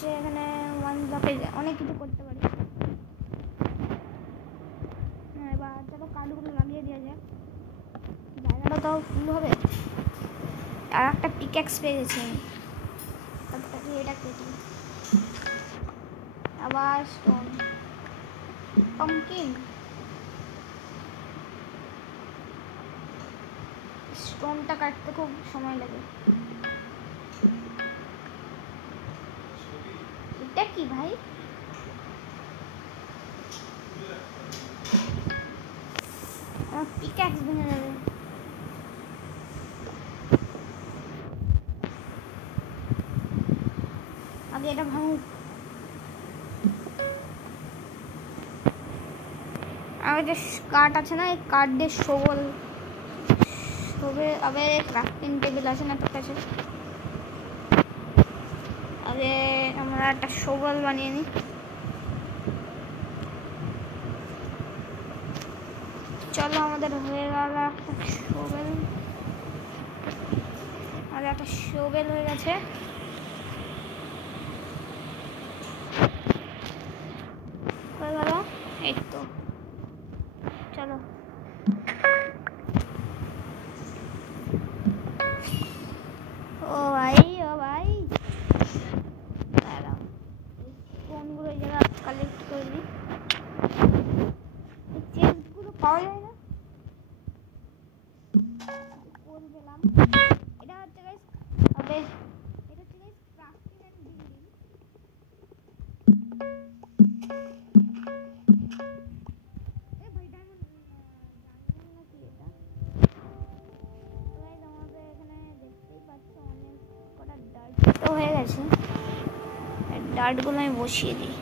হচ্ছে এখানে ওয়ান ব্লকে অনেক কিছু করতে পারি। এবার চলো কার্ডগুলো লাগিয়ে দেওয়া যাক, জায়গাটা তাও ফুল হবে। আর একটা পিক্যাক্স পেয়ে গেছি আমি, তারপরে এটা কেটে আবার স্টোন পাম্পকিন। স্টোনটা কাটতে খুব সময় লাগে। এটা কি ভাই? আমার পিক্যাক্স ভেঙে যাবে। আগে এটা ভাঙুক। আমার যে কাঠ আছে না, এই কাঠ দিয়ে শোবল হবে। আবে ক্রাফটিং টেবিল আছে না তোর কাছে? আগে আমরা একটা শোবল বানিয়ে নিই। চলো আমাদের হয়ে গেল একটা শোবেল। আর একটা শোবেল হয়ে গেছে। হয়ে গেল, এই তো। চলো ও ভাই, ও ভাই দাঁড়াও, কোনগুলো এই জায়গা কালেক্ট করে নিই। এই চেস্টগুলো পাওয়া যায় না, কোন পেলাম। এটা হচ্ছে গাইস, আবে এটা হচ্ছে গাইস ক্রাফটিং এন্ড বিল্ডিং। এ ভাই ডায়মন্ড নাকি এটা? গাইস আমাদের এখানে দেখতেই পাচ্ছ অনেক কটা ডার্ট তো হয়ে গেছে। ডার্টগুলো আমি বসিয়ে দিই।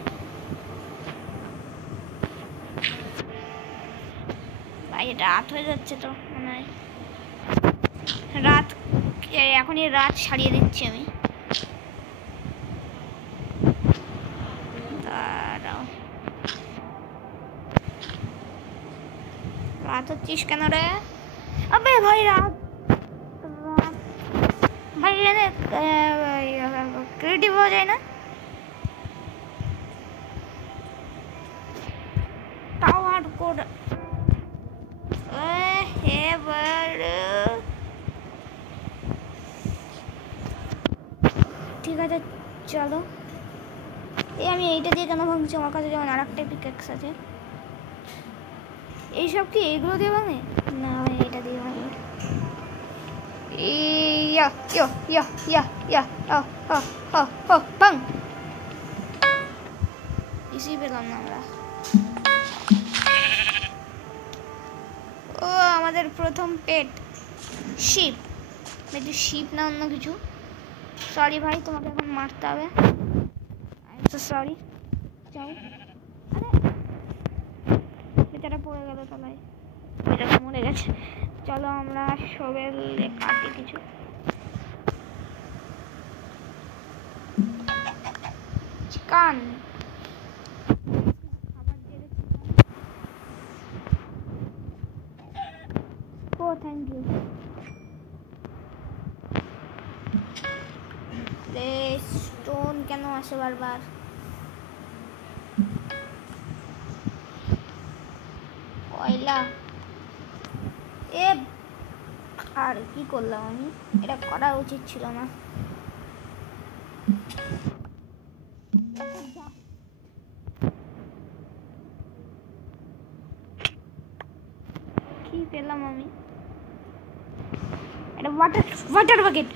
ভাই রাত হয়ে যাচ্ছে তো মনে হয়। রাত এখনই রাত সারিয়ে দিচ্ছি আমি। দাঁড়াও, রাত হচ্ছিস কেন রে? আবে ভাই রাত ভাই, এখানে ক্রিয়েটিভ হওয়া যায় না? তাও হার্ডকোর। ঠিক আছে চলো। আমি এইটা দিয়ে কেন ভাঙছি? আমার কাছে যেমন আর একটা পিক্যাক্স আছে। এইসব কি এইগুলো দিয়ে ভাঙে? না আমি এটা দিয়ে ভাঙি। কিছুই পেলাম না আমরা। ও আমাদের প্রথম পেট শিপ। একটু শিপ না অন্য কিছু। সরি ভাই, তোমাকে এখন মারতে হবে। I am so sorry. যাও। আরে বেচারা পড়ে গেল তলায়, বেচারা মরে গেছে। চলো আমরা শোবেল কাটি কিছু। চিকেন খাবার দিয়ে দিচ্ছি। ও থ্যাংক ইউ। স্টোন কেন আসে বারবার? কয়লা। এ আর কি করলাম আমি? এটা করা উচিত ছিল না। কি পেলাম আমি? এটা ওয়াটার বাকেট।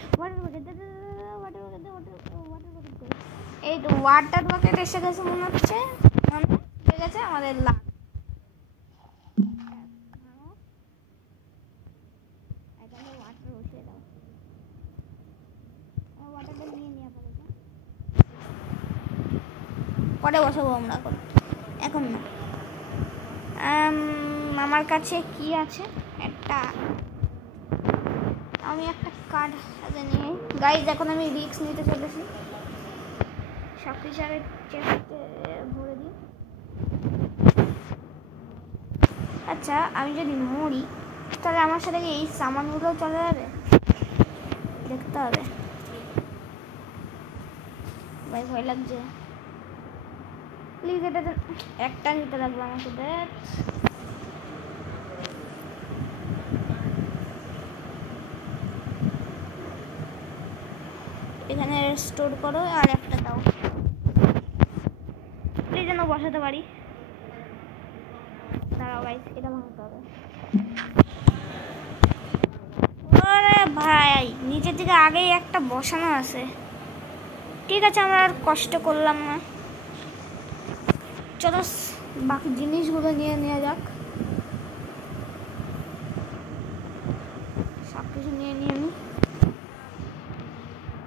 এই তো ওয়াটার বাকেট এসে গেছে মনে হচ্ছে। ঠিক আছে আমাদের লাভ। ওয়াটার বসিয়ে দাও। ওয়াটারটা নিয়ে নিয়ে পরে বসাবো আমরা, এখন না। আমার কাছে কি আছে? আমি একটা কার্ড হাতে নিয়ে গাইজ এখন আমি রিস্ক নিতে চলেছি। সব কিছু আগে চেস্টে ভরে দিই। আচ্ছা আমি যদি মরি তাহলে আমার সাথে এই সামানগুলো চলে যাবে? দেখতে হবে। ভাই ভয় লাগছে। প্লিজ এটা একটা নিতে লাগবে আমাকে। দেখ এখানে স্টোর করো আর একটা দাও প্লিজ, যেন বসাতে পারি। দাঁড়াও গাইস, এটা ভাঙতে হবে। আরে ভাই নিচের দিকে আগেই একটা বসানো আছে। ঠিক আছে, আমরা আর কষ্ট করলাম না, চলো বাকি জিনিসগুলো নিয়ে নেওয়া যাক। সব কিছু নিয়ে নিয়ে আমি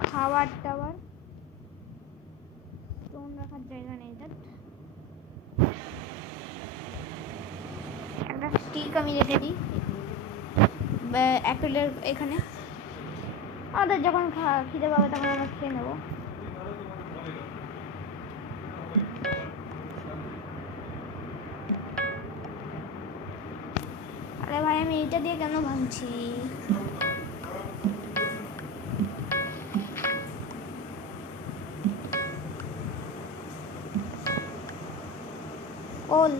খাবার টাবার, স্টোন রাখার জায়গা নেই। দেখ একটা স্টিক আমি রেখে দিই অ্যাপেলের এখানে, আমাদের যখন খিদে পাবে তখন আমরা খেয়ে নেবো। আরে ভাই আমি এইটা দিয়ে কেন ভাঙছি? ওল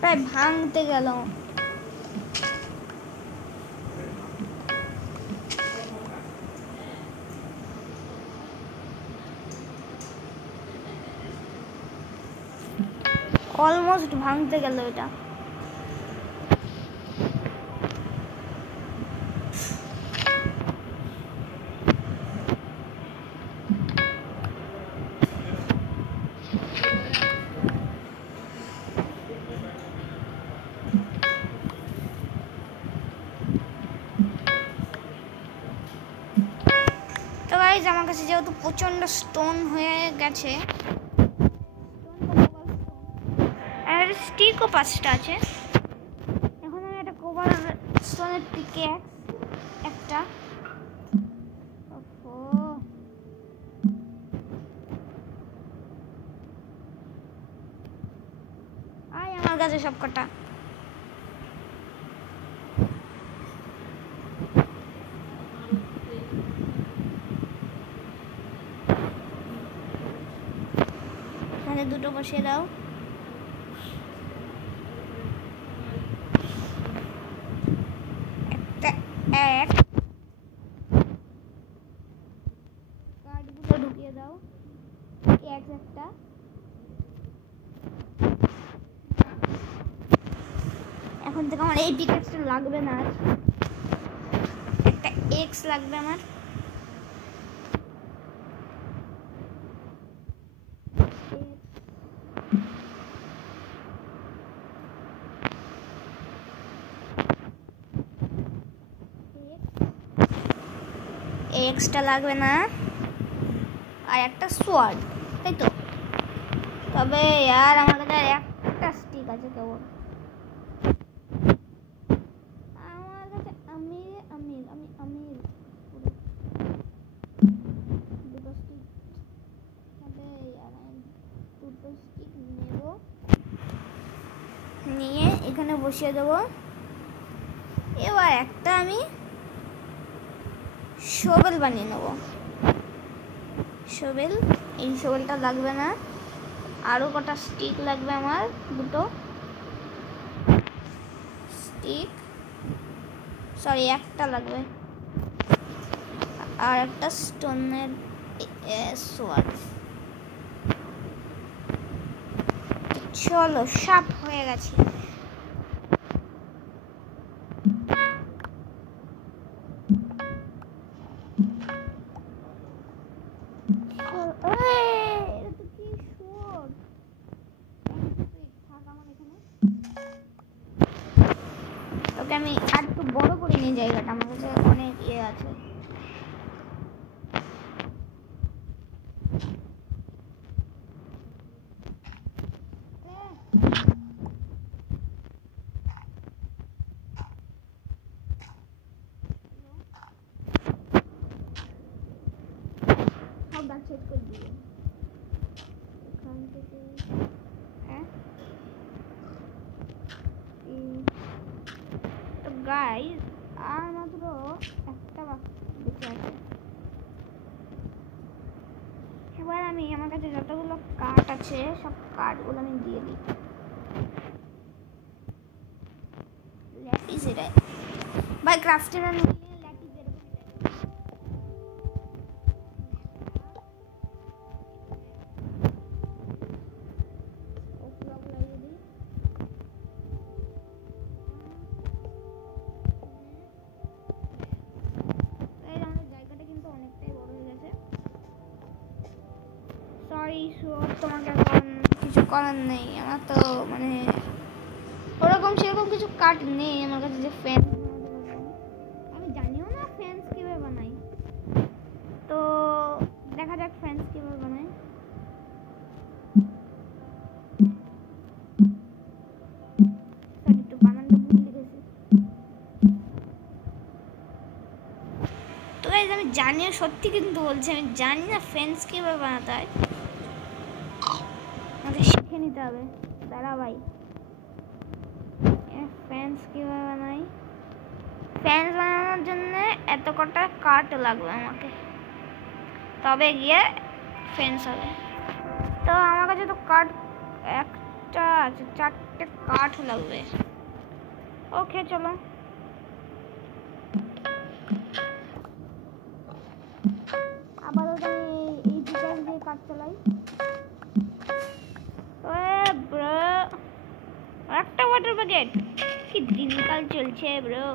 প্রায় ভাঙতে গেল। অলমোস্ট ভাঙতে গেল এটা। তো গাইস আমার কাছে যেহেতু প্রচন্ড স্টোন হয়ে গেছে, আর স্টিকও 5টা আছে, এখন আমি একটা কোবাল স্টোনের টিকে একটা আমার কাছে সব কটা। এখানে দুটো বসিয়ে দাও। একটা এক কার্ডগুলো ঢুকিয়ে দাও। একটা এখন থেকে আমার এই পিকেক্সটা লাগবে না, একটা এক্স লাগবে আমার। এক্সটা লাগবে না, আর একটা সোয়ার্ড, তাই তো? তবে यार আমার কাছে একটা স্টিক আছে কেবল। আমার কাছে আমির দুটো স্টিক, তবে यार আমি দুটো স্টিক নেব, নিয়ে এখানে বসিয়ে দেবো। এবার একটা আমি শোভেল বানিয়ে নেব। শোভেল, এই শোভেলটা লাগবে না, আরো কটা স্টিক লাগবে আমার, দুটো স্টিক, সরি একটা লাগবে, আর একটা স্টোনের সোয়ার্ড। চলো সব হয়ে গেছে। ওকে আমি আর একটু বড় করে নিই জায়গাটা, আমার কাছে অনেক ইয়ে আছে। সব গাছ শেষ করে দিই এখান থেকে। হ্যাঁ তো গাইস আর মাত্র একটা বেঁচে আছে। আমি আমার কাছে যতগুলো কাঠ আছে সব কাঠগুলো আমি দিয়ে দিই। ল্যাটিস এটা ভাই ক্রাফটের নিয়ে ল্যাটিস এরকম তোমাকে এখন কিছু করার নেই। আমার তো মানে ওরকম সেরকম কিছু কাঠ নেই আমার কাছে যে ফ্যান আমি জানিও না ফ্যান্স কিভাবে বানাই। তো দেখা যাক ফ্যান্স কিভাবে বানাই। তো বানানটা ভুল লিখেছি। তো গাইস আমি জানিও সত্যি কিন্তু বলছি আমি জানি না ফ্যান্স কিভাবে বানাতে হয়। আমাকে শিখে নিতে হবে। দাঁড়া ভাই ফ্যান্স কিভাবে বানাই। ফ্যান্স বানানোর জন্য এত কটা কাঠ লাগবে আমাকে, তবে গিয়ে ফ্যান্স হবে। তো আমার কাছে তো কাঠ একটা আছে, 4টে কাঠ লাগবে। ওকে চলো আবার আমি এই পিকাস দিয়ে কাঠ চালাই। ব্রো একটা ওয়াটার বাকেট, কি দিনকাল চলছে ব্রো।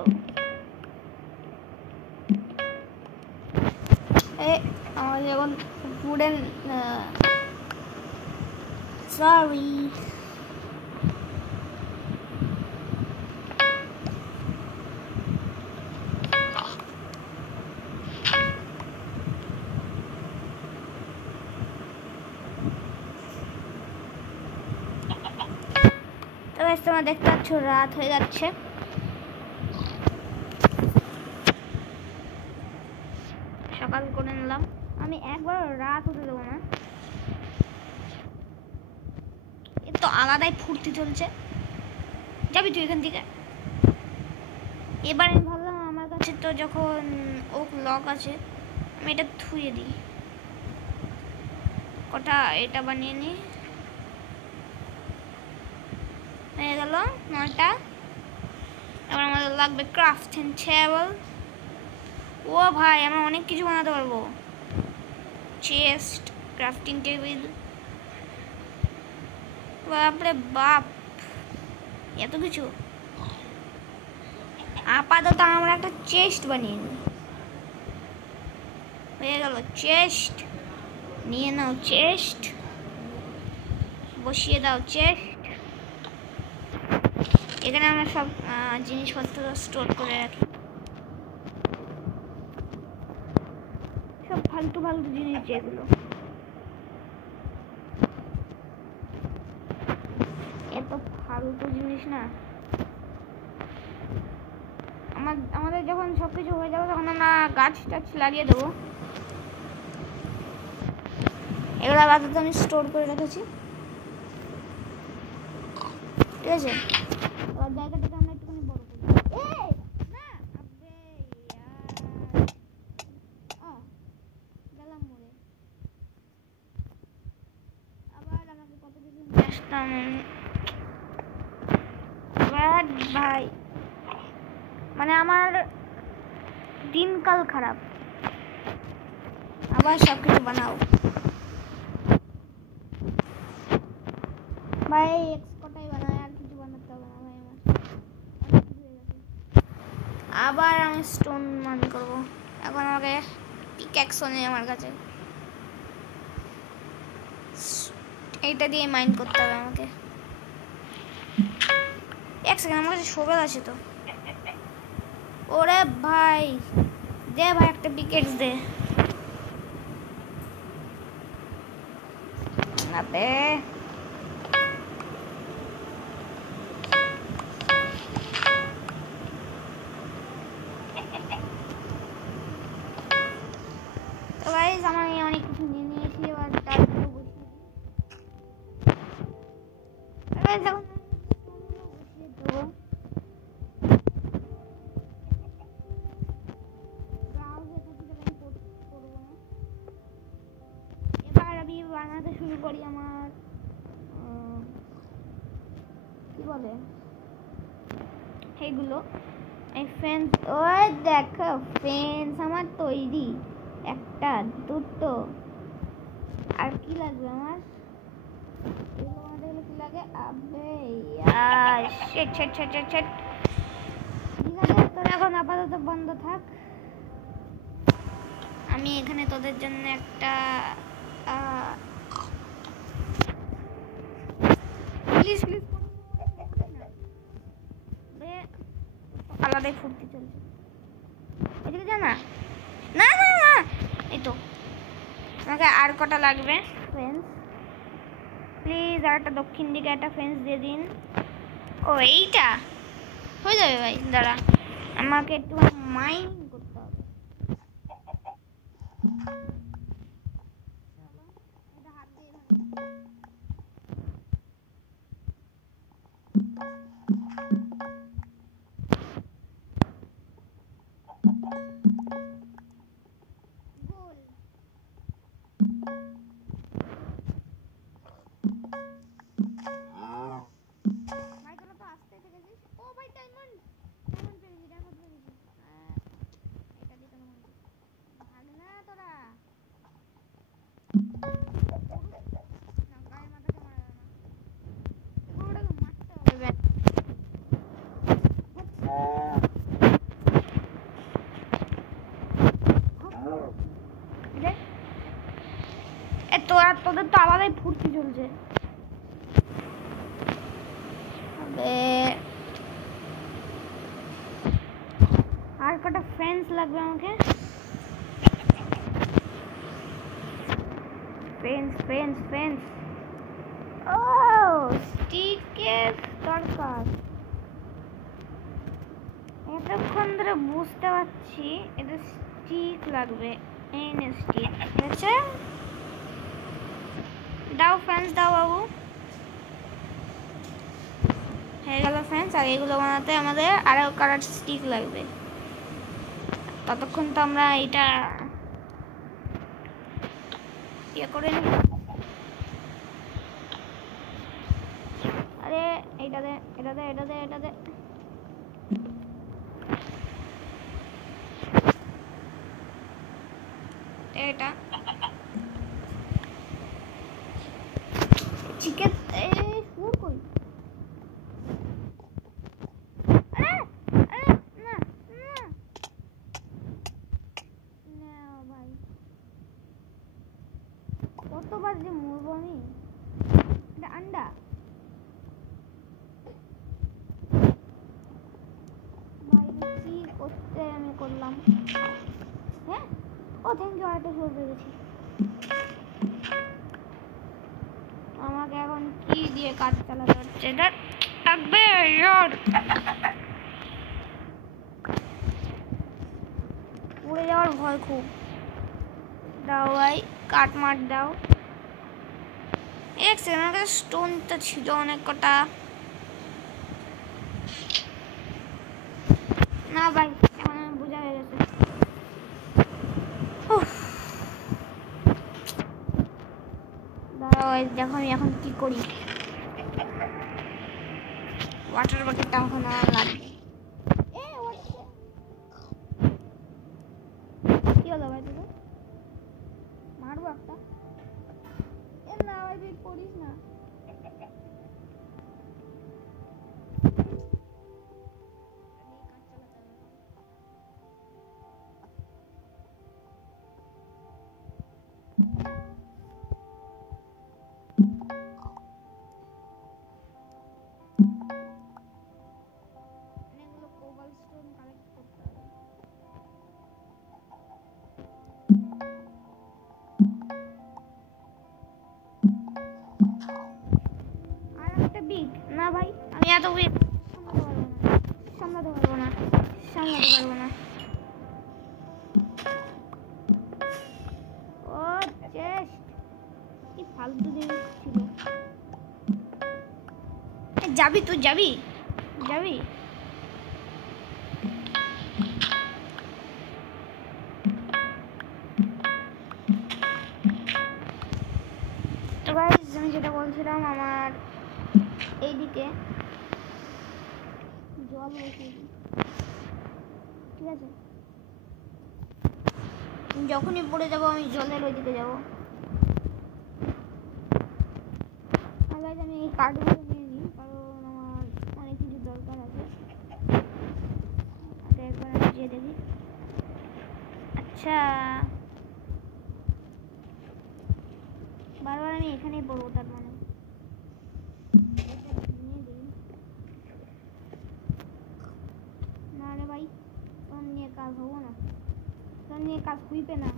আমার যখন উডেন সরি তোমরা দেখতে পাচ্ছ রাত হয়ে যাচ্ছে। সকাল করে নিলাম আমি, একবার রাত হতে দেবো না। এ তো আলাদাই ফুর্তি চলছে। যাবি তুই এখান থেকে? এবার আমি ভাবলাম আমার কাছে তো যখন ওক লক আছে আমি এটা ধুয়ে দিই। কটা এটা বানিয়ে নিই, হয়ে গেল 9টা। এবার আমাদের লাগবে ক্রাফটিং টেবিল। ও ভাই আমরা অনেক কিছু বানাতে পারবো। চেস্ট, ক্রাফটিং টেবিল, বাপরে বাপ এত কিছু। আপাতত আমরা একটা চেস্ট বানিয়ে নিই। হয়ে গেল চেস্ট, নিয়ে নাও চেস্ট, বসিয়ে দাও চেস্ট। এখানে আমরা সব জিনিসপত্র স্টোর করে রাখি, সব ফালতু ফালতু জিনিস যেগুলো। এত ফালতু জিনিস না, আমাদের যখন সবকিছু হয়ে যাবে তখন আমরা গাছ টাছ লাগিয়ে দেবো। এগুলো আপাতত আমি স্টোর করে রেখেছি, ঠিক আছে। এবার জায়গাটাকে আমরা একটুখানি বড় করি। গেলাম মরে। আবার আমাকে কত কিছু নিয়ে আসতাম ভাই, মানে আমার দিনকাল খারাপ। আবার সব কিছু বানাও ভাই, কটাই বানায় আর কিছু বানাতে হবে না ভাই। আমার অনেক কিছু হয়ে গেছে। আবার আমি স্টোন মান করবো। এখন আমাকে পিক্যাক্সও নেই আমার কাছে, এইটা দিয়ে মাইন্ড করতে হবে আমাকে। এক সেকেন্ড, আমার কাছে শোভেল আছে তো। ওরে ভাই দে ভাই একটা পিকেক্স দে না দে। তো গাইস আমি অনেক কিছু নিয়ে নিয়েছি, এবার তার উপর বসিয়ে দিই। বানাতে শুরু করি আমার কি বলে এইগুলো এই ফেন্স। ওই দেখো ফেন্স আমার তৈরি, একটা দুটো। আর কি লাগবে আমার? এগুলো আমাদের কি লাগে? আবে ইয়ার shit shit shit shit shit. ঠিক আছে, তোর এখন আপাতত বন্ধ থাক। আমি এখানে তোদের জন্য একটা প্লিজ প্লিজ আলাদাই ফুটতে চলছে। এদিকে যা না। না না না, এই তো আমাকে আর কটা লাগবে ফেন্স। প্লিজ আর একটা দক্ষিণ দিকে একটা ফেন্স দিয়ে দিন। ও এইটা হয়ে যাবে ভাই, দাঁড়া আমাকে একটু মাইন্ড করতে হবে। এটা হাত দিয়ে তোদের তো আলাদাই ফুর্তি চলছে। আর কটা ফ্রেন্ডস লাগবে আমাকে। Friends friends friends. ও স্টিকের দরকার। এতক্ষণ ধরে বুঝতে পারছি এটা স্টিক লাগবে। স্টিক ঠিক আছে, দাও ফ্রেন্ডস দাও বাবু। হয়ে গেল ফ্রেন্ডস। আর এগুলো বানাতে আমাদের আরো কালার স্টিক লাগবে। ততক্ষণ তো আমরা এটা ইয়ে করে নিই। আরে এইটা দে এটা দে এটা দে এটা দে। এটা চিকেন শুরু করি। কতবার যে মরবো আমি। এটা আন্ডা কি করতে আমি করলাম। হ্যাঁ ও থ্যাংক ইউ, আরেকটা শুরু করে গেছি। আমাকে এখন কি দিয়ে কাজ চালাতে হচ্ছে? এটা থাকবে ইয়ার উড়ে যাওয়ার ভয় খুব। দাও ভাই কাট মার দাও। এক সেকেন্ড, আমার কাছে স্টোন তো ছিল অনেক কটা। না ভাই এখন আমি বোঝা হয়ে গেছে। দাঁড়াও দেখো আমি এখন কি করি। ওয়াটার বাকেটটা এখন আমার লাগবে। কি হলো ভাই তোকে মারবো একটা। না ভাই তুই করিস না। না ভাই আমি এত সামলাতে পারবো না ও চেস্ট কি ফালতু জিনিস ছিল। যাবি তুই যাবি যাবি। আমি যেটা বলছিলাম, আমার এইদিকে জল বসিয়ে দিই, ঠিক আছে? যখনই পড়ে যাবো আমি জলের ওইদিকে যাবো। আমি এই কাঠগুলো নিয়ে নিই, কারণ আমার অনেক কিছু দরকার আছে। একবার আমি যেয়ে দেখি। আচ্ছা, বারবার আমি এখানেই পড়বো, তার মানে না রে ভাই, তোর নিয়ে কাজ হবো না, তোর নিয়ে কাজ হইবে না।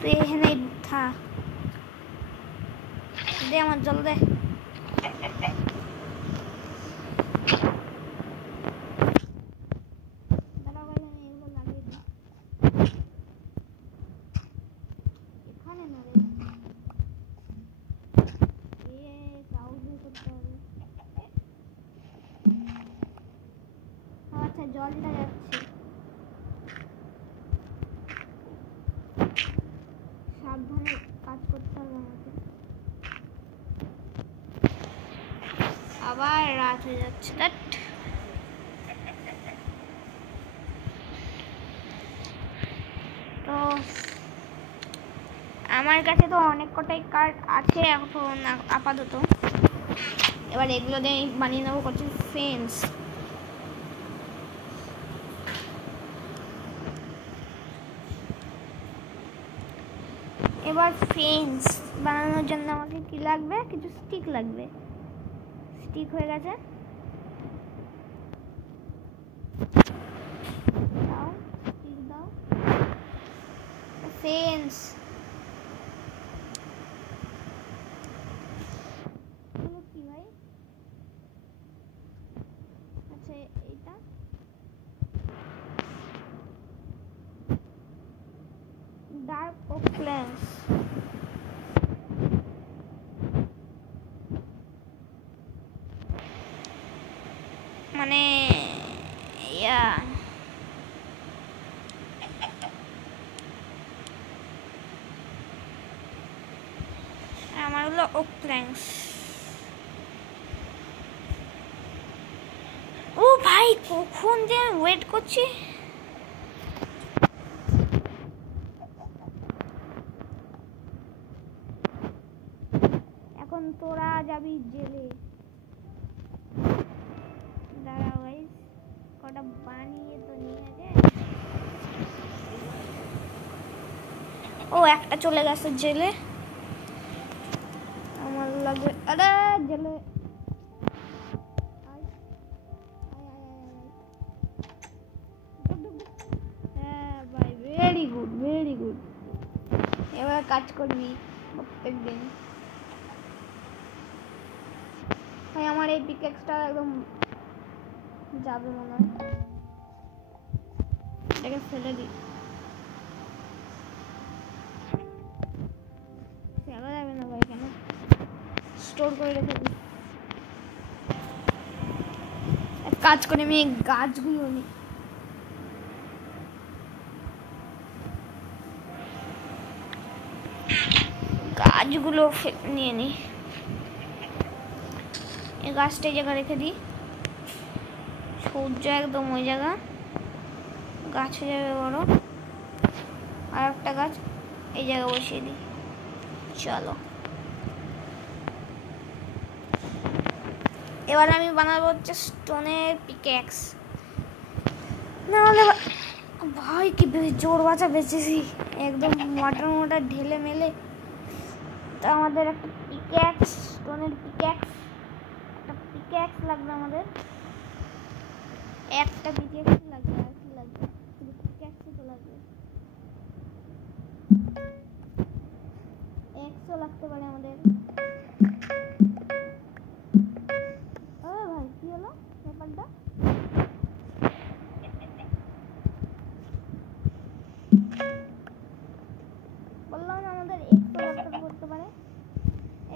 তুই এখানেই থাক, দে আমার জল দে। জল দিতে যাচ্ছে, সাবধানে কাজ করতে হবে আমাকে। আবার রাত হয়ে যাচ্ছে। তো আমার কাছে তো অনেক কটাই কার্ড আছে এখন আপাতত। এবার এগুলো দিয়ে বানিয়ে নেবো করছি ফেন্স। এবার ফেন্স বানানোর জন্য আমাকে কি লাগবে? কিছু স্টিক লাগবে। স্টিক হয়ে গেছে, দাও স্টিক দাও। ফেন্স কি ভাই? আচ্ছা এইটা ডার্ক ওক প্ল্যান্টস, মানে ইয়া আমার হলো ওক প্ল্যান্টস। ও ভাই, কখন যে ওয়েট করছি। এখন তোরা যাবি জেলে। দাঁড়া ভাই, কটা বানিয়ে তো নিয়ে যায়। ও একটা চলে গেছে জেলে, আমার লাগে। আরে জেলে ভাই, ভেরি গুড ভেরি গুড। এবার কাজ করবি প্রত্যেক দিন। ভাই আমার এই পিকেক্সটা একদম যাবে মনে হয়, এটাকে ফেলে দিই। ফেলা যাবে না ভাই, কেন? স্টোর করে রেখে দিই। এক কাজ করে আমি এই গাছগুলো নিই। গাছগুলো নিয়ে নিই। এই গাছটা এই জায়গা রেখে দিই, সূর্য একদম ওই জায়গা, গাছ হয়ে যাবে বড়। আর একটা গাছ এই জায়গা বসিয়ে দিই। চলো এবার আমি বানাবো হচ্ছে স্টোনের পিকেক্স। নাহলে ভাই কি জোর বাঁচা বেঁচেছি, একদম মোটা মোটা ঢেলে মেলে। তো আমাদের একটা পিকেক্স, স্টোনের পিকেক্স, একটা পিকেক্স লাগবে আমাদের। একটা পিকেক্স লাগবে, আর কি লাগবে? শুধু পিকেক্সই তো লাগবে। 100 লাগতে পারে আমাদের। ও ভাই, কি হলো ব্যাপারটা? বললাম আমাদের 100 লাগতে করতে পারে।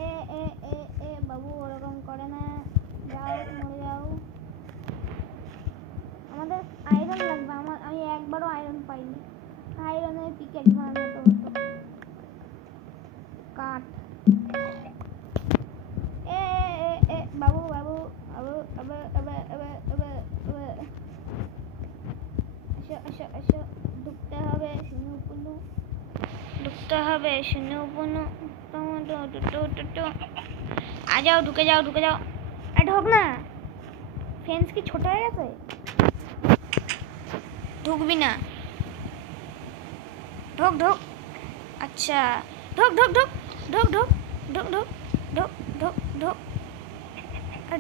এ এ এ এ বাবু ওরকম করে না, যাও মরে যাও। আমাদের আয়রন লাগবে। আমি একবারও আয়রন পাইনি। আয়রনের পিকেক্স বানাতে হতো। কাঠ আসো আসো ঢুকতে হবে শুনুপুনু ঢুকতে হবে শুনুপুনু आ जाओ ढुके जाओ अरे ढोक ना फेंस की छोटा है गया ढोक भी ना ढोक ढोक अच्छा ढोक ढोक ढोक ढोक ढोक ढोक ढोक ढोक ढोक ढोक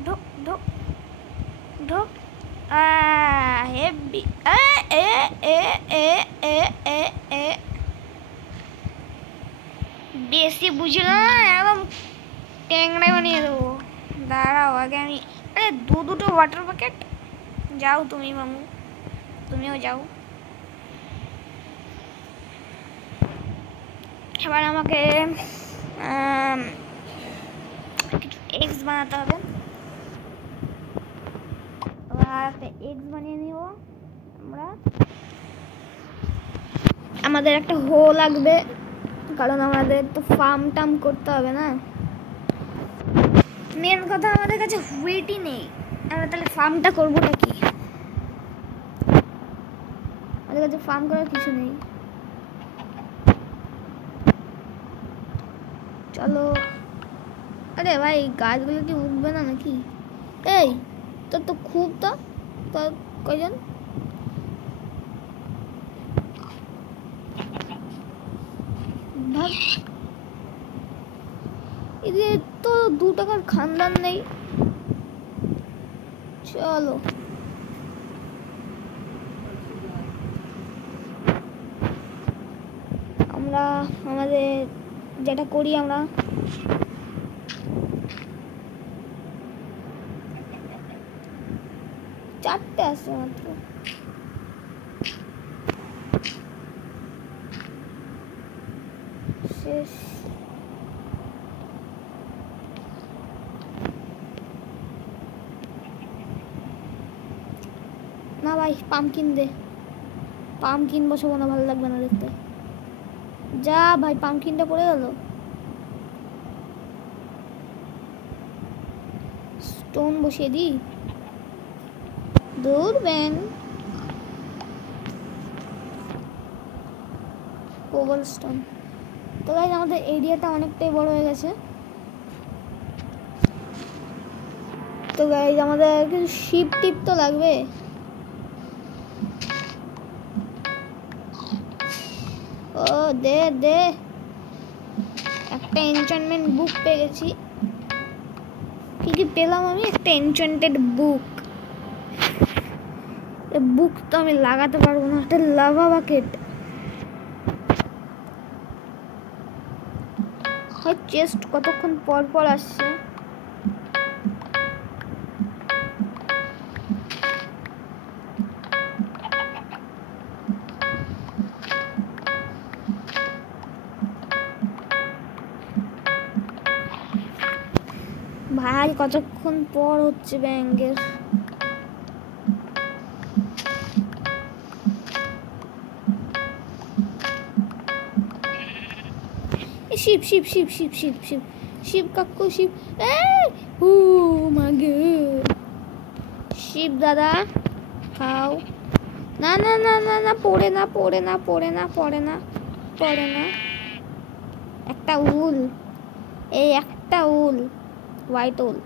ढोक ढोक ढोक हेवी ए ए ए ए ए ए ए बेसी बुझलो एकदम टेंगड़े बनिए देबो दाঁড়াও আগে আমি আরে দুটো ওয়াটার প্যাকেট যাও তুমি মামু তুমিও যাও এবার আমাকে কিছু এগস বানাতে হবে আর একটা এগস বানিয়ে নিব আমরা আমাদের একটা হো লাগবে কারণ আমাদের তো ফার্ম টাম করতে হবে না মেন কথা আমাদের কাছে হুইটই নেই আমরা তাহলে ফার্মটা করবো নাকি আমাদের কাছে ফার্ম করার কিছু নেই চলো আরে ভাই গাছগুলো কি উঠবে না নাকি এই তোর তো খুব তো কয়জন ভাগ এদের তো 2 টাকার খানদান নেই চলো আমরা আমাদের যেটা করি আমরা চারটে আসছে মাত্র শেষ না ভাই পামকিন দে পামকিন বসাবো না ভালো লাগবে না দেখতে যা ভাই পামকিনটা পড়ে গেল স্টোন বসিয়ে দি দূর ব্যাং কোবল স্টোন তো গাইস আমাদের এরিয়াটা অনেকটাই বড় হয়ে গেছে তো গাইস আমাদের কিছু শিপ টিপ তো লাগবে ও দে দে একটা এনচান্টমেন্ট বুক পেয়ে গেছি কি পেলাম আমি একটা এনচান্টেড বুক এই বুক তো আমি লাগাতে পারবো না একটা লাভা বাকেট হয় চেস্ট কতক্ষণ পর পর আসছে ভাই কতক্ষণ পর হচ্ছে ব্যাঙ্গের শিব শিব শিব শিব শিব শিব শিব কাকু শিব ও মাগে শিব দাদা খাও না না না না না পড়ে না পড়ে না পড়ে না পড়ে না পড়ে না একটা উল এই একটা উল হোয়াইট উল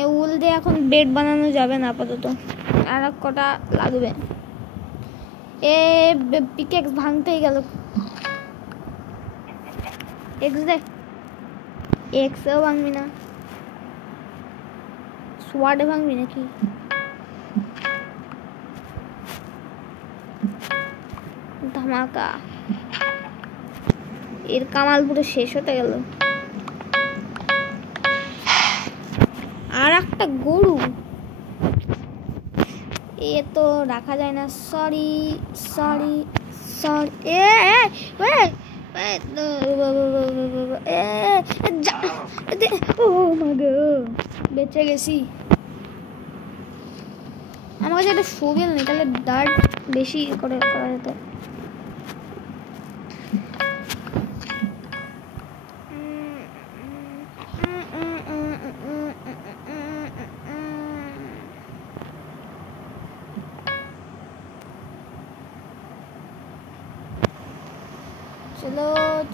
এই উল দিয়ে এখন বেড বানানো যাবে না আপাতত আর কটা লাগবে এ পিকেক্স ভাঙতেই গেল এক্স দে এক্সও ভাঙবি না সোয়ার্ডে ভাঙবি নাকি ধামাকা এর কামাল পুরো শেষ হতে গেল আর একটা গরু এ তো রাখা যায় না সরি সরি সরি বেঁচে গেছি আমার কাছে একটা শোভেল নেই তাহলে ডার্ট বেশি করে করা যেত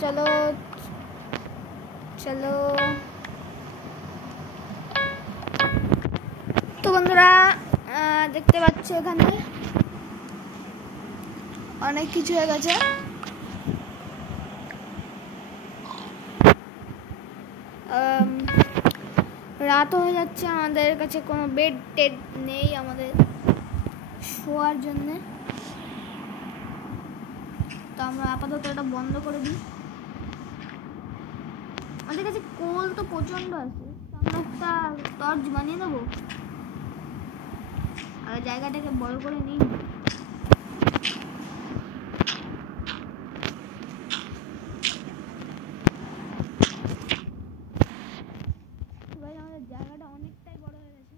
চলো চলো। তো বন্ধুরা দেখতে পাচ্ছ এখানে অনেক কিছু হয়ে গেছে। রাত হয়ে যাচ্ছে, আমাদের কাছে কোনো বেড টেড নেই আমাদের শোয়ার জন্যে, তো আমরা আপাতত এটা বন্ধ করে দিই। আমাদের কাছে কোল তো প্রচণ্ড আছে, আমরা একটা টর্চ বানিয়ে দেবো আর জায়গাটাকে বড় করে নিই। আমাদের জায়গাটা অনেকটাই বড় হয়ে গেছে,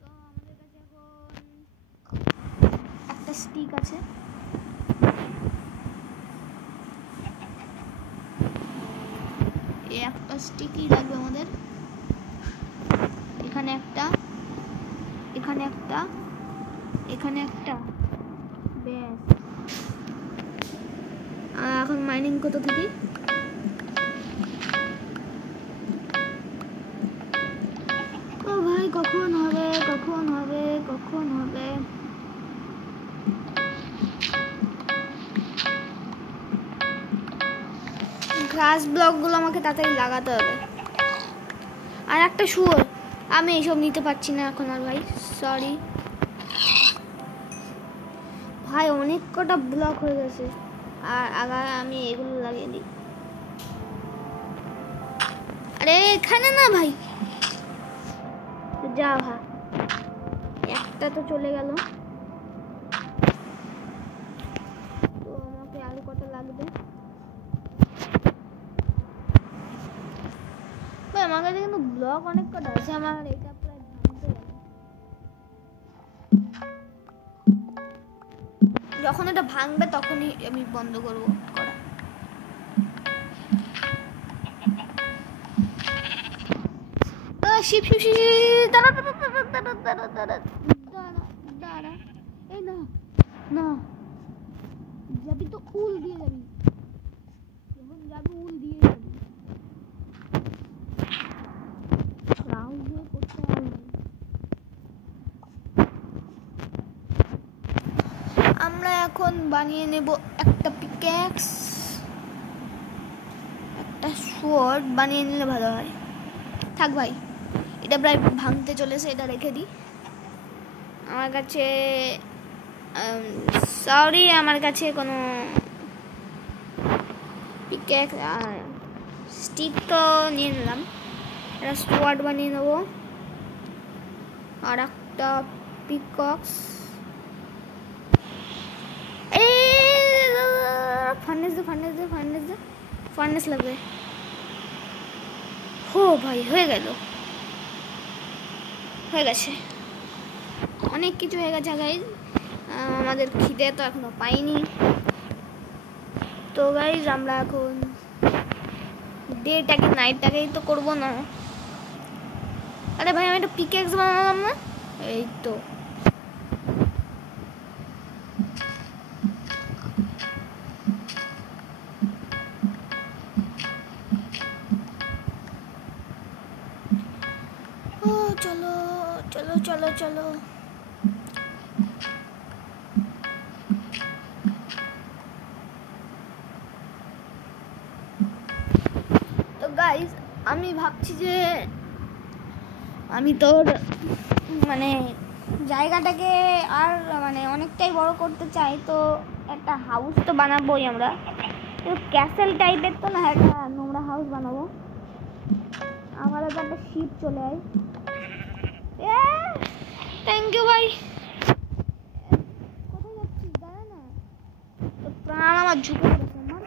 তো আমাদের কাছে এখন একটা স্টিক আছে। একটা স্টিকই লাগবে আমাদের। এখানে একটা, এখানে একটা, এখানে একটা, ব্যাস। এখন মাইনিং করতে থাকি। ও ভাই কখন হবে, কখন হবে, কখন হবে? গ্রাস ব্লকগুলো আমাকে তাড়াতাড়ি লাগাতে হবে। আর একটা শুয়োর, আমি এইসব নিতে পারছি না এখন আর ভাই, সরি ভাই, অনেক কটা ব্লক হয়ে গেছে। আর আগে আমি এগুলো লাগিয়ে দিই। আরে এখানে না ভাই, যা ভাই, একটা তো চলে গেল। তো আমাকে আরো কটা লাগবে। আমার কাছে কিন্তু ব্লক অনেক কটা আছে, আমার এটা প্রায় ভাঙতে গেল। যখন এটা ভাঙবে তখনই আমি বন্ধ করবো করা। শিপ শিপ শিপ, দাঁড়া দাঁড়া দাঁড়া দাঁড়া দাঁড়া দাঁড়া দাঁড়া দাঁড়া, এই না না, যাবি তো উল দিয়ে যাবি, যখন যাবি উল দিয়ে যাবি। আমরা এখন বানিয়ে নেব একটা পিক্যাক্স, একটা সোয়ার্ড বানিয়ে নিলে ভালো হয়। থাক ভাই, এটা প্রায় ভাঙতে চলেছে, এটা রেখে দিই। আমার কাছে সরি, আমার কাছে কোনো পিক্যাক্স স্টিক তো নিয়ে নিলাম, একটা সোয়ার্ড বানিয়ে নেবো আর একটা পিক্যাক্স। ফার্নেস লাগবে। হো ভাই, হয়ে গেল, হয়ে গেছে, অনেক কিছু হয়ে গেছে গাইজ। আমাদের খিদে তো এখনো পাইনি, তো গাইজ আমরা এখন ডেটাকে নাইটটাকেই তো করবো না। আরে ভাই, আমি একটা পিক্যাক্স বানালাম না, এই তো। চলো চলো চলো চলো, তো গাইজ আমি ভাবছি যে আমি তোর মানে জায়গাটাকে আর মানে অনেকটাই বড় করতে চাই, তো একটা হাউস তো বানাবোই আমরা, ক্যাসেল টাইপের তো না, একটা নোংরা হাউস বানাবো। আমার একটা শিপ চলে আয়। থ্যাংক ইউ ভাই। কোথায় যাচ্ছিস, দাঁড়া না, তো প্রাণ আমার ঝুঁকে পড়েছে আমার।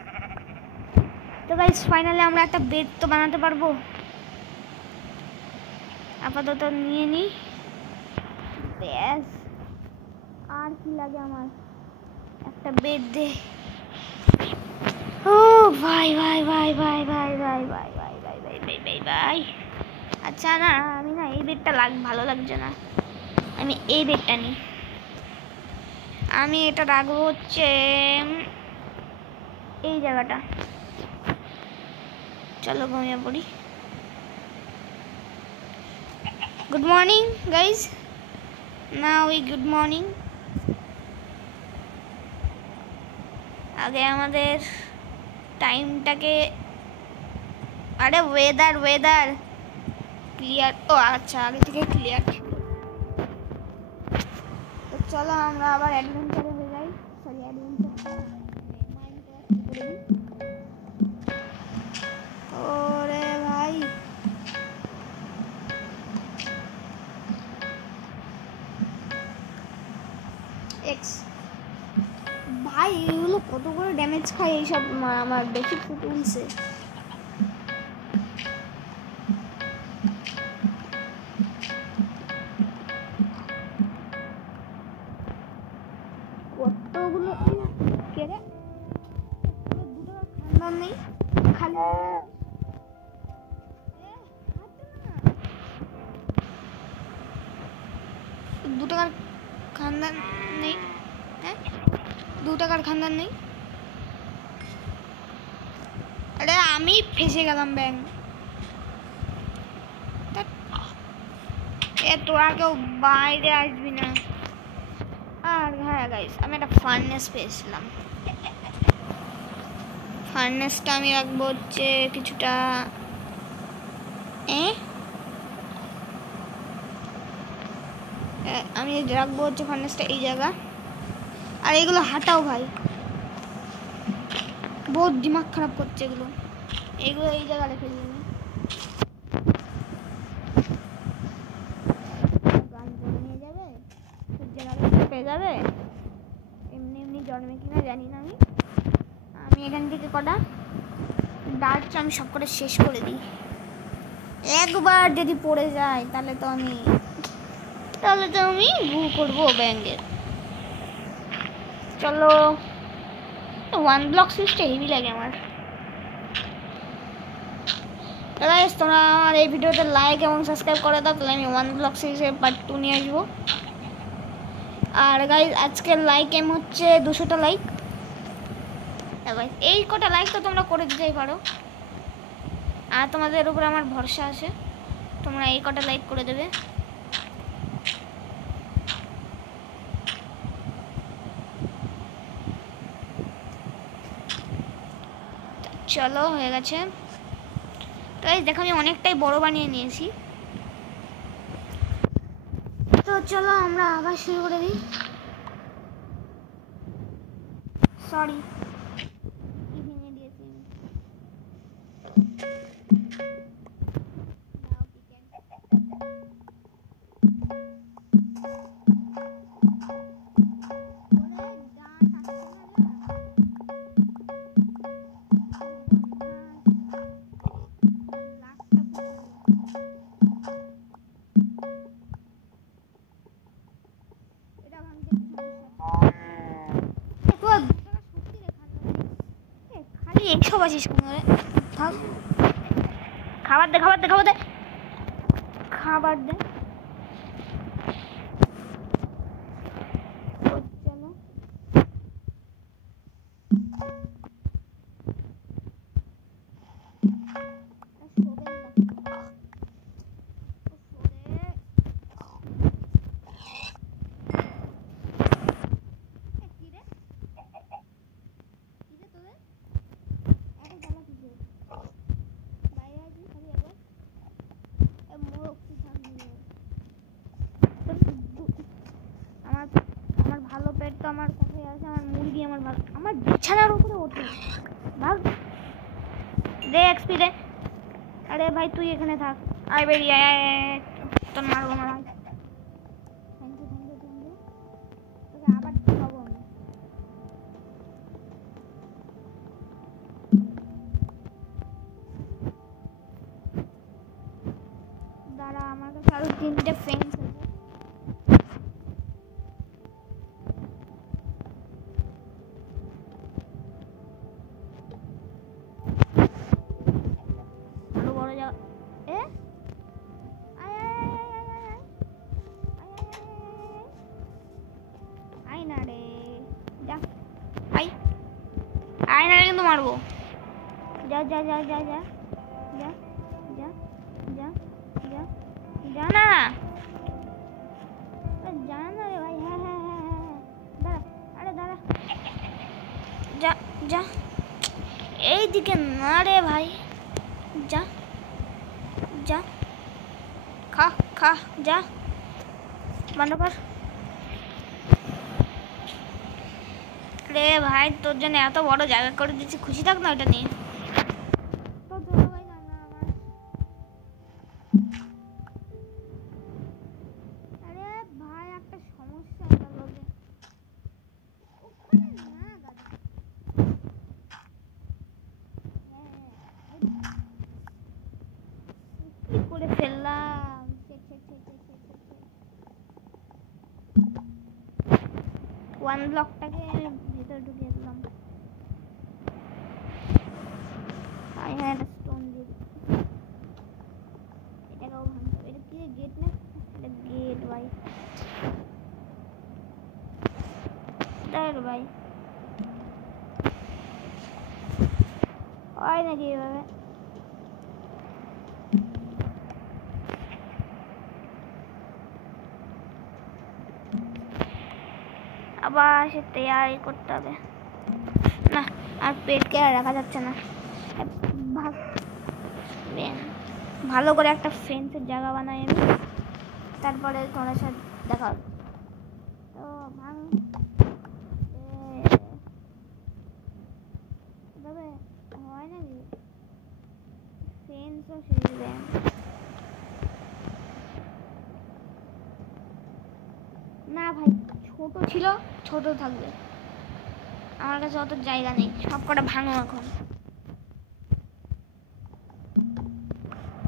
তো গাইস ফাইনালি আমরা একটা বেড তো বানাতে পারবো। আপাতত নিয়ে নিই, ব্যাস। আর কি লাগে আমার, একটা বেড দে। ও ভাই ভাই ভাই ভাই ভাই ভাই ভাই ভাই ভাই ভাই ভাই ভাই ভাই, আচ্ছা না, আমি না এই বেডটা ভালো লাগছে না, আমি এই বেডটা নিই। আমি এটা রাখবো হচ্ছে এই জায়গাটা। চলো ঘুমিয়ে পড়ি। গুড মর্নিং গাইজ, নাও গুড মর্নিং। আগে আমাদের টাইমটাকে, আরে ওয়েদার ক্লিয়ার। ও আচ্ছা, আগে থেকে ক্লিয়ার ছিল। তো চলো আমরা আবার অ্যাডভেঞ্চারে হয়ে যাই। সরি, ওরে ভাই, এক্স ভাই, এগুলো কত করে ড্যামেজ খায় এইসব আমার বেশি ফুটুলসে। কতগুলো কেড়ে দুটো খান্দার নেই খালি। দু টাকার খানদান নেই, হ্যাঁ 2 টাকার খানদান নেই। আরে আমি ফেসে গেলাম ব্যাং। তোরা কেউ বাইরে আসবি না। আর হ্যাঁ গাইস, আমি একটা ফার্নেস পেয়েছিলাম। ফার্নেসটা আমি রাখবো হচ্ছে কিছুটা, আমি রাখবো হচ্ছে ফার্নেসটা এই জায়গা। আর এগুলো হাঁটাও ভাই, বহুত দিমাগ খারাপ করছে এগুলো। এগুলো এই জায়গা রেখে দিই আমি। গান জন্মে যাবে, সূর্যের আলো পেয়ে যাবে, এমনি জন্মে কিনা জানি না। আমি এখান থেকে কটা ডার্চ আমি সব করে শেষ করে দিই। একবার যদি পড়ে যায় তাহলে তো আমি ভু করবো ব্যাঙ্গের। চলো, 1 ব্লক সুইচটা হেভি লাগে আমার। গাইস তোমরা আমার এই ভিডিওতে লাইক এবং সাবস্ক্রাইব করে দাও, তাহলে আমি 1 ব্লক সুইচের পার্ট 2 নিয়ে আসবো। আর গাইস আজকের লাইক এম হচ্ছে 200টা লাইক। এই কটা লাইক তো তোমরা করে দিতেই পারো, আর তোমাদের উপর আমার ভরসা আছে, তোমরা এই কটা লাইক করে দেবে। চলো হয়ে গেছে। তো দেখো আমি অনেকটাই বড় বানিয়ে নিয়েছি। তো চলো আমরা আবার শুরু করে দিই। সরি ভেঙে দিয়েছি। খাবার দে খাবার দে। আমার কথাই আছে, আমার মুরগি আমার ভাগ, আমার বিছানার উপরে ওঠে ভাগ দে এক্সপি দে। আরে ভাই তুই এখানে থাক, আয় বেরিয়ে আয়, তোর মারবো না ভাই। থ্যাংক ইউ তোকে আবার খাবো আমি। দাঁড়া, আমার কাছে আরো 3টে ফ্রেন্ডস আছে। মারবো। যা যা যা যা যা যা যা যা যা যা না যা না রে ভাই। হ্যাঁ হ্যাঁ হ্যাঁ হ্যাঁ হ্যাঁ দাঁড়া, আরে দাঁড়া, যা যা এইদিকে না রে ভাই, যা যা খা খা যা, বন্ধ কর রে ভাই। তোর জন্য এত বড় জায়গা করে দিচ্ছি, খুশি থাক না ওটা নিয়ে। তোর জন্য ভাই না না আমার। আরে ভাই একটা সমস্যা হলো যে ওখানে না দাদা। কি করে ফেললাম, ওয়ান ব্লকটাকে ভেতরে ঢুকিয়ে দিলাম। এখানে একটা স্টোন দিয়ে দিচ্ছি, এটাকেও ভাঙতে হবে। এটা কি গেট না, এটা গেট ভাই। দেখ ভাই হয় নাকি এভাবে? আবার সে তৈরি করতে হবে না, আর পেটকে আর রাখা যাচ্ছে না। ভালো করে একটা ফেন্সের জায়গা বানাই আমি, তারপরে তোমার সাথে দেখা হবে। তো ভাঙ তবে হয় নাকি ফেন্সও শিখবে না ভাই। ছোট ছিল, ছোট থাকবে, আমার কাছে অত জায়গা নেই। সব কটা ভাঙো এখন,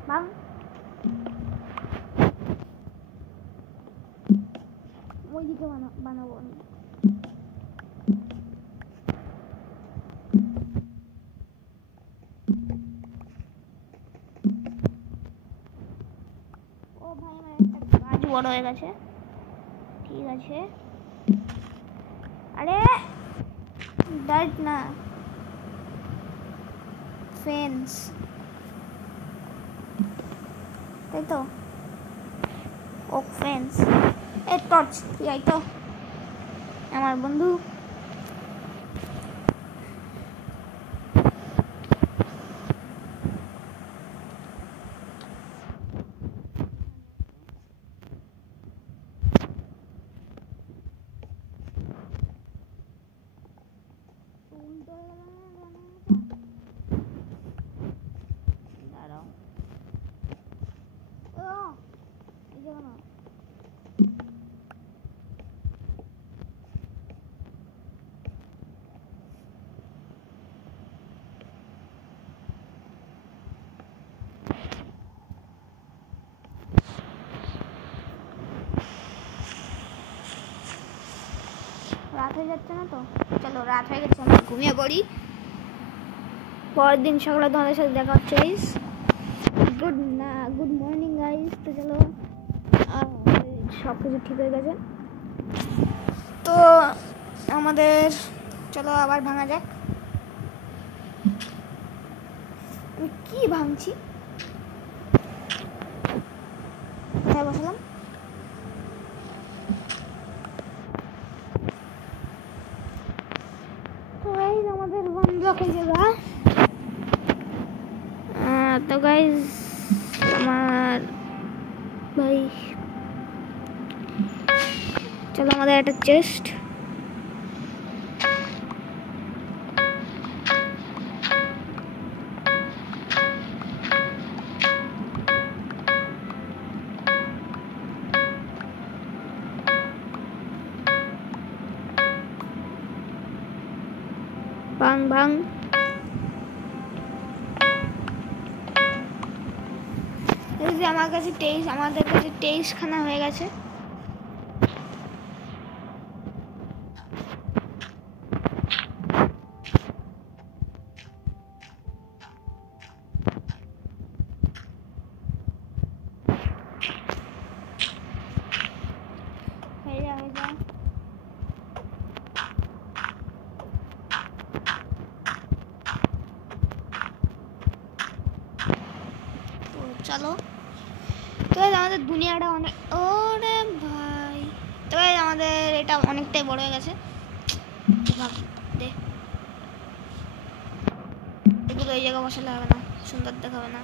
ভাঙ। ওইদিকে বানাবো আমি। ও ভাই আমার একটা গাছ বড় হয়ে গেছে, ঠিক আছে। আরে ডাইট না, ফেন্স, তাই তো ওক ফেন্স। এ টর্চ তুই আই তো আমার বন্ধু। দাঁড়াও, ও এই যে না রাত হয়ে যাচ্ছে না তো? চলো রাত হয়ে গেছে, আমরা ঘুমিয়ে পড়ি। পরের দিন সকালে তোমাদের সাথে দেখা হচ্ছে গাইস। Good morning guys. তো চলো, সব কিছু ঠিক হয়ে গেছে, তো আমাদের চলো আবার ভাঙা যাক। আমি কি ভাঙছি, কোথায় বসালাম? তো গাইস আমাদের ওয়ান ব্লক হয়ে যাবে। তো গাইস আমার ভাই চলো আমাদের একটা চেস্ট, ভাঙ ভাঙ। আমাদের কাছে 23 খানা হয়ে গেছে। চলো। তো গাইস আমাদের দুনিয়াটা অনেক, ওরে ভাই, তো গাইস আমাদের এটা অনেকটাই বড় হয়ে গেছে। দে এগুলো এই জায়গা বসালে হবে না, সুন্দর দেখাবে না।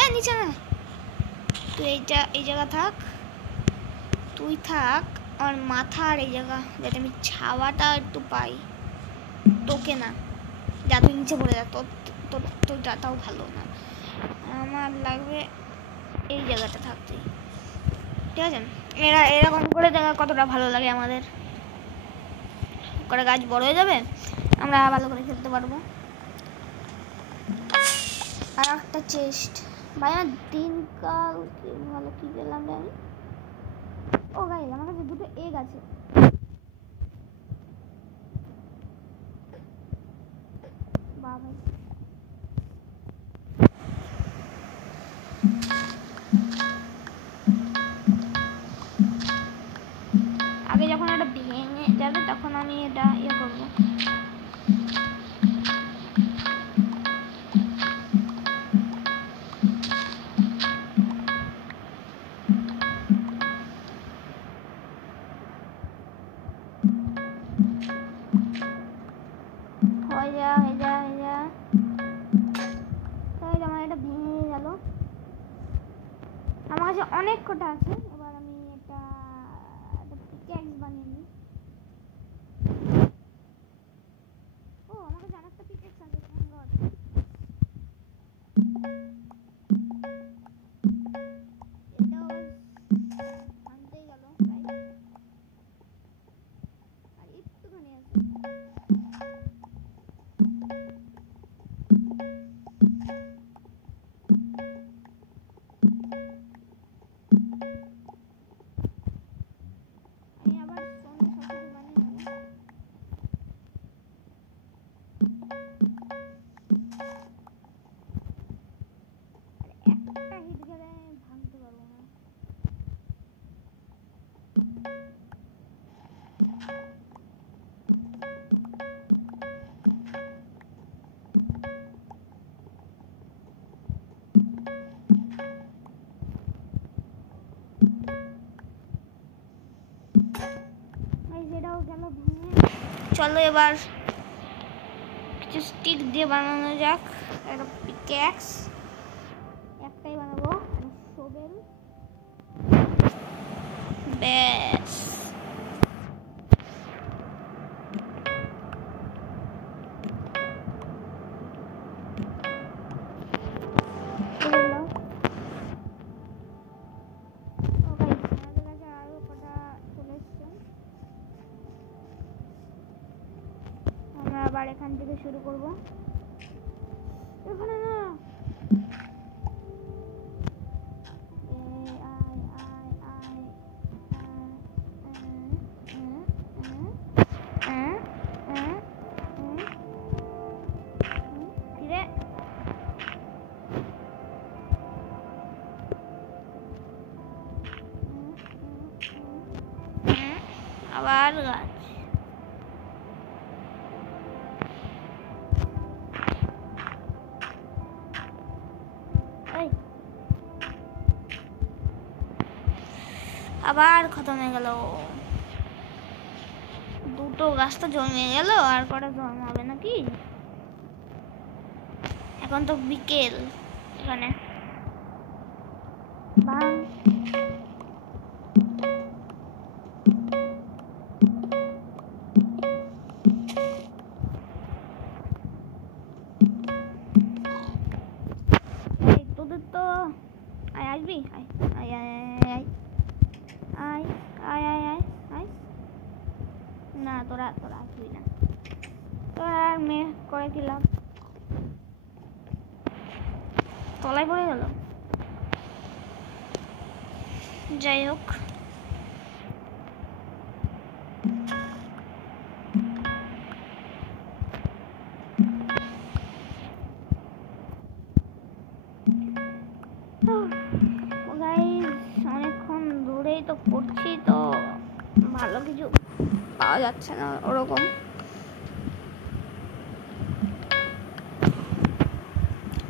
এ নিচে না, তুই এই জায়গা থাক, তুই থাক। আর মাথা আর এই জায়গা, যাতে আমি ছাওয়াটা একটু পাই। তোকে না, যা তুই নিচে পড়ে যা, তোর যাতাও ভালো না। আমার লাগবে এই জায়গাটা থাকতে, ঠিক আছে? এরকম করে দেখা কতটা ভালো লাগে আমাদের। করে গাছ বড় হয়ে যাবে, আমরা ভালো করে খেলতে পারবো। আর একটা চেস্ট ভাই, আমার দিনকাল ভালো কি পেলাম রে আমি। ও গাইস আমার কাছে দুটো এগ আছে। বাবা আগে যখন এটা ভেঙে যাবে তখন আমি এটা ইয়ে করবো। হয়ে যা আমার এটা ভেঙে গেল। আমার কাছে অনেক কটা আছে, এবার আমি এটা পিক্যাক্স বানিয়ে নিই। ও আমার কাছে আরেকটা পিক্যাক্স আছে, এটাও ভাঙতেই গেল প্রায়, আর একটুখানি আছে। আমি আবার ফোনে সবকিছু বানিয়ে নেবো। একটা হিট গেলে ভাঙতে পারবো না। সেটাও গেল ভেঙে। চলো এবার কিছু স্টিক দিয়ে বানানো যাক একটা পিক্যাক্স। একটাই বানাবো, শোভেল, ব্যাস। আমরা আবার এখান থেকে শুরু করব। এখানে না আবার গাছ। আবার খতম হয়ে গেল, দুটো গাছ তো জমে গেল, আর কটা জমাবে নাকি? এখন তো বিকেল, এখানে ভাঙ। তোদের তো আসবি, আয় আয় আয় আয় আয় আয় আয় আয়। না তোরা আসবি না, তোরা আর মেয়ে করে কি লাভ, তলায় পড়ে গেল। যাই হোক, অনেকক্ষণ দূরেই তো করছি, তো ভালো কিছু পাওয়া যাচ্ছে না ওরকম।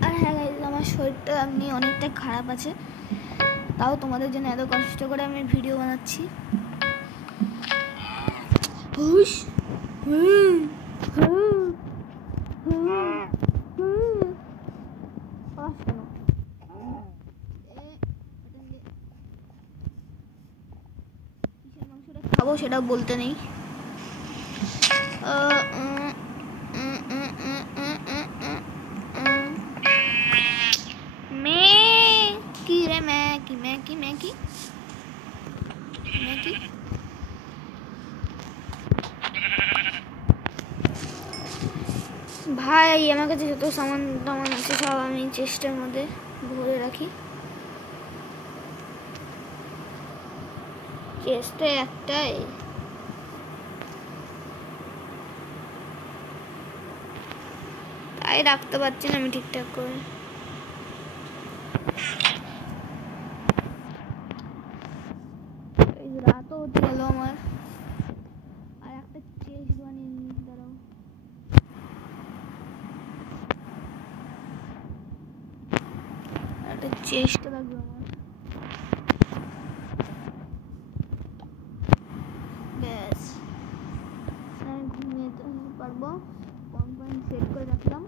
আর হ্যাঁ গাইস, আমার শরীরটা এমনি অনেকটা খারাপ আছে, তাও তোমাদের জন্য এত কষ্ট করে আমি ভিডিও বানাচ্ছি। হুশ খাবো সেটা বলতে নেই। ভাই আমার কাছে যত সামান টামান আছে সব আমি চেস্টের মধ্যে ভরে রাখি। চেস্টে একটাই, তাই রাখতে পারছি না আমি ঠিকঠাক করে। রাতও হতে গেল আমার, আর একটা চেস্ট বানিয়ে নিই। দাঁড়াও, একটা চেস্ট লাগবে আমার। ব্যাস, আমি ঘুমিয়ে পারবো। পয়েন্ট সেট করে রাখলাম।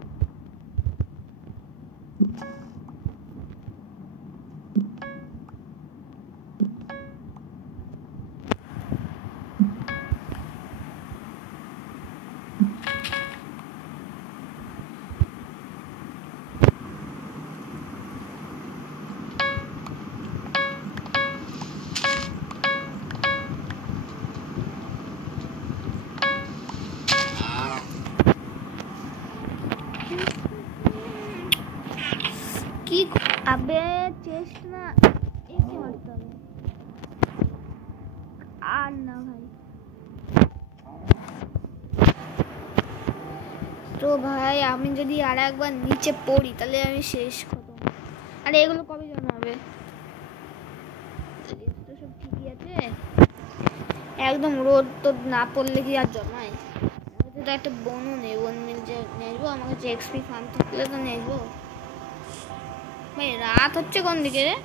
কি আবে চেস্ট না একে মারতে হবে আর না ভাই। তো ভাই আমি যদি আর একবার নিচে পড়ি তাহলে আমি শেষ খতম। আরে এগুলো কবে জন্মাবে? তো সব ঠিকই আছে, একদম রোদ তো না পড়লে কি আর জন্মায়? তো একটা বনও নেই, বন মিল যে নেবো, আমার কাছে এক্সপি ফার্ম থাকলে তো নেবো। ভাই রাত হচ্ছে কোন দিকে রে?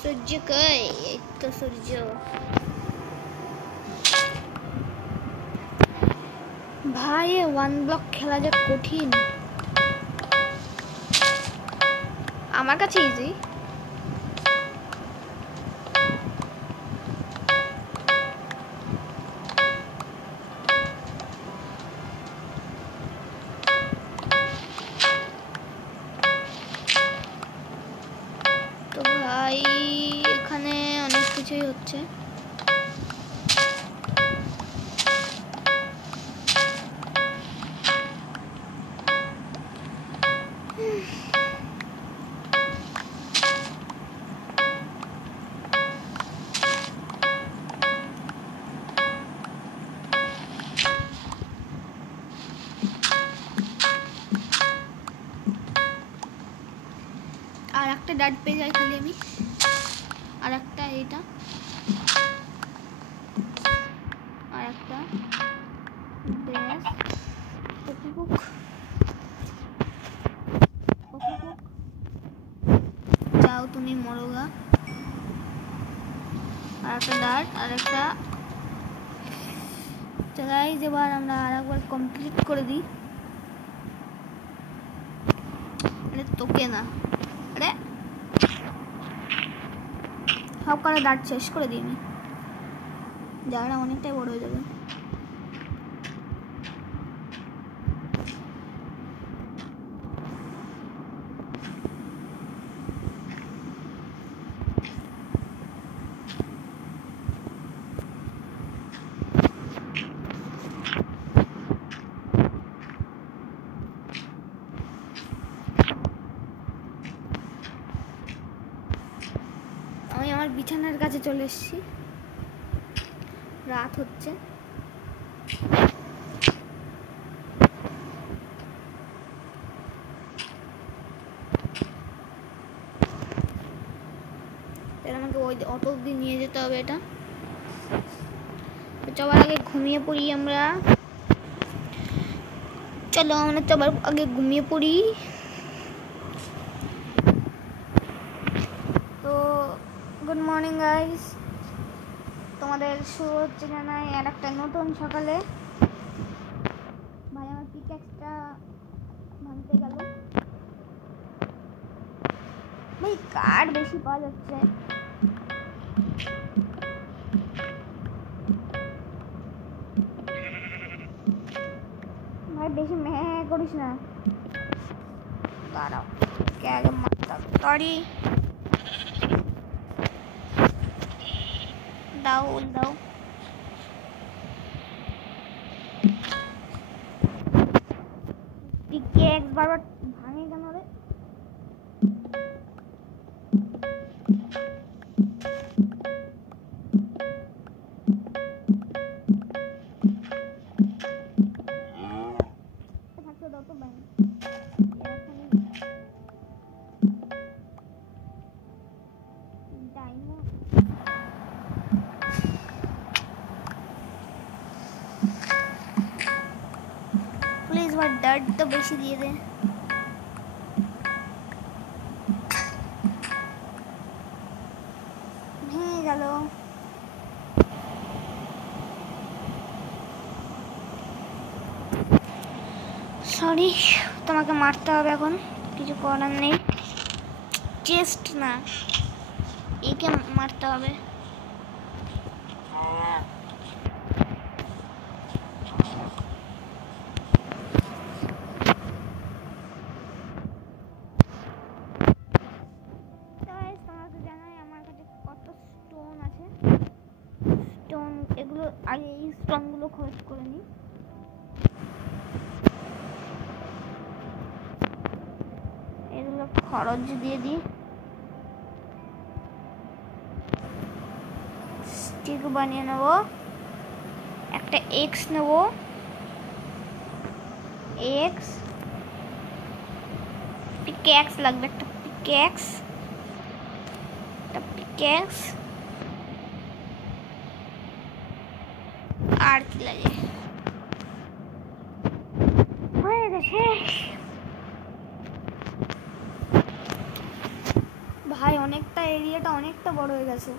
সূর্য কই? এই তো সূর্য। ভাই ওয়ান ব্লক খেলা যা কঠিন, আমার কাছে ইজি। তো ভাই এখানে অনেক কিছুই হচ্ছে। আর একটা ডাট পেয়ে যাই খালি আমি, আর একটা এটা, আর একটা যাও তুমি মরোগা। আর একটা ডাট, আর একটা চালাই। এবার আমরা আর একবার কমপ্লিট করে দিই। আরে তোকে না, আরে সব করে দাঁত শেষ করে দিই আমি, জায়গাটা অনেকটাই বড় হয়ে যাবে। আমি আমার বিছানার কাছে চলে এসেছি, রাত হচ্ছে। আমাকে ওই অটো অব্দি নিয়ে যেতে হবে। এটা সবার আগে ঘুমিয়ে পড়ি আমরা। চলো আমরা তো আবার আগে ঘুমিয়ে পড়ি। তো গুড মর্নিং গাইস, তোমাদের শুরু হচ্ছে জানাই আর একটা নতুন সকালে। ভাই আমার পিকঅ্যাক্সটা ভাঙতে গেল। ভাই কার বেশি পাওয়া যাচ্ছে? ভাই বেশি মেহে করিস না, দাঁড়াও কে আগে মারতাম। সরি, দাও দাও। পিকঅ্যাক্স বারবার ভাঙে কেন রে? থাকতে দাও তো ভাই। प्लीज भाई डर्ट तो बेशी दिए दे। ভেঙে গেল। সরি, তোমাকে মারতে হবে এখন, কিছু করার নেই। চেস্ট না, একে মারতে হবে। এগুলো আগে এই স্টোনগুলো খরচ করে নিই। এগুলো খরচ দিয়ে দিই। স্টিক বানিয়ে নেব। একটা এক্স নেব, এক্স। পিকঅ্যাক্স লাগবে, একটা পিকঅ্যাক্স, একটা পিকঅ্যাক্স। আর কি লাগে? হয়ে গেছে ভাই, অনেকটা এরিয়াটা অনেকটা বড় হয়ে গেছে।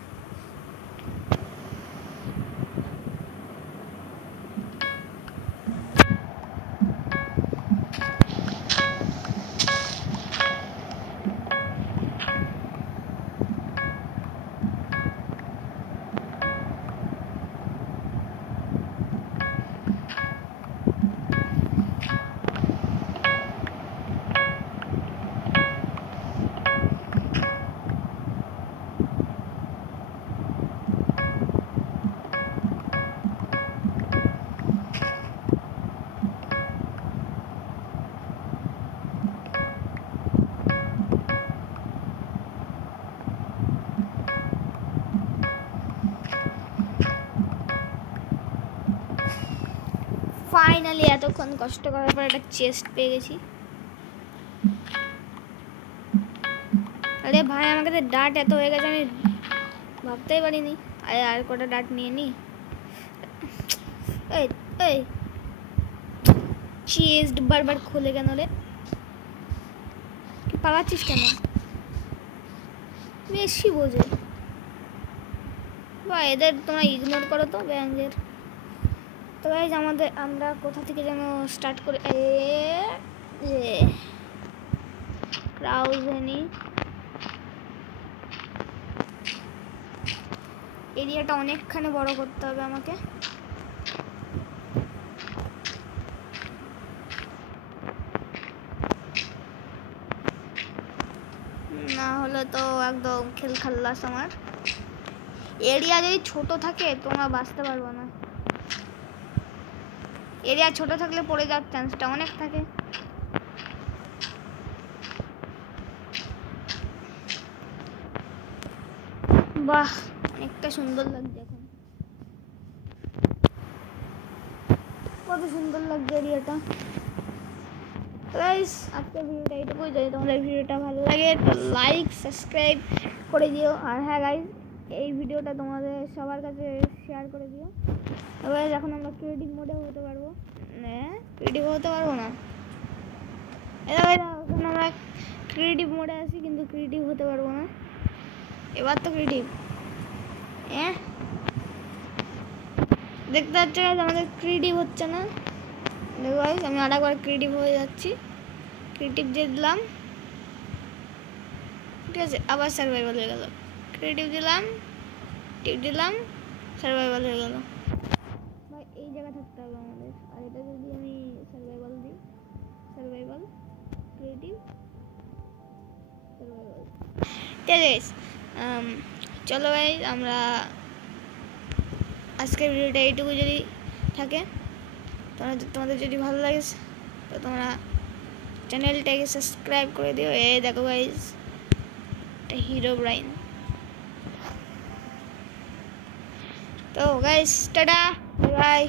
ফাইনালি এতক্ষণ কষ্ট করার পর একটা চেস্ট পেয়ে গেছি। আরে ভাই আমার কাছে ডাট এত হয়ে গেছে, আমি ভাবতেই পারিনি। আরে আর কটা ডাট নিয়ে নি। এই এই চেস্ট বারবার খুলে কেন রে? কি পালাচ্ছিস কেন? বেশি বোঝে বা এদের তোমরা ইগনোর করো তো ব্যাঙের। তো গাইজ আমরা কোথা থেকে যেন স্টার্ট করে ক্রাউজেনি এরিয়াটা অনেকখানি বড় করতে হবে আমাকে। না হলে তো একদম খেল খাল্লাস। আমার এরিয়া যদি ছোট থাকে তোমরা বাঁচতে পারবো না। এরিয়া ছোট থাকলে পড়ে যাওয়ার চান্সটা অনেক থাকে। বাহ, অনেকটা সুন্দর লাগছে এখন। কত সুন্দর লাগছে এরিয়াটা। গাইস আজকের ভিডিওটা এইটুকুই। যদি তোমাদের ভিডিওটা ভালো লাগে তো লাইক সাবস্ক্রাইব করে দিও। আর হ্যাঁ গাইস, এই ভিডিওটা তোমাদের সবার কাছে শেয়ার করে দিও। এবার এখন আমরা ক্রিয়েটিভ মোডেও হতে পারবো। মানে ক্রিয়েটিভ হতে পারবো না। এটা ভাই এখন আমরা ক্রিয়েটিভ মোডে আছি, কিন্তু ক্রিয়েটিভ হতে পারবো না। এবার তো ক্রিয়েটিভ দেখতে পাচ্ছ আমাদের ক্রিয়েটিভ হচ্ছে না। দেখো গাইস আমি আরেকবার ক্রিয়েটিভ হয়ে যাচ্ছি, ক্রিয়েটিভ দিয়ে দিলাম, ঠিক আছে, আবার সার্ভাইভাল হয়ে গেল। ক্রিয়েটিভ দিলাম, টিপ দিলাম, সার্ভাইভাল হয়ে গেল। ভাই এই জায়গা থাকতে হবে আমাদের। আর এটা যদি আমি সার্ভাইভাল দিই, সার্ভাইভাল, ক্রিয়েটিভ, সার্ভাইভাল, ঠিক আছে। চলো ভাই আমরা আজকের ভিডিওটা এইটুকু যদি থাকে, তোমাদের যদি ভালো লাগে তো তোমরা চ্যানেলটাকে সাবস্ক্রাইব করে দিও। এই দেখো গাইস এটা হিরো ব্রাইন। তো গাইস টাটা, বাই।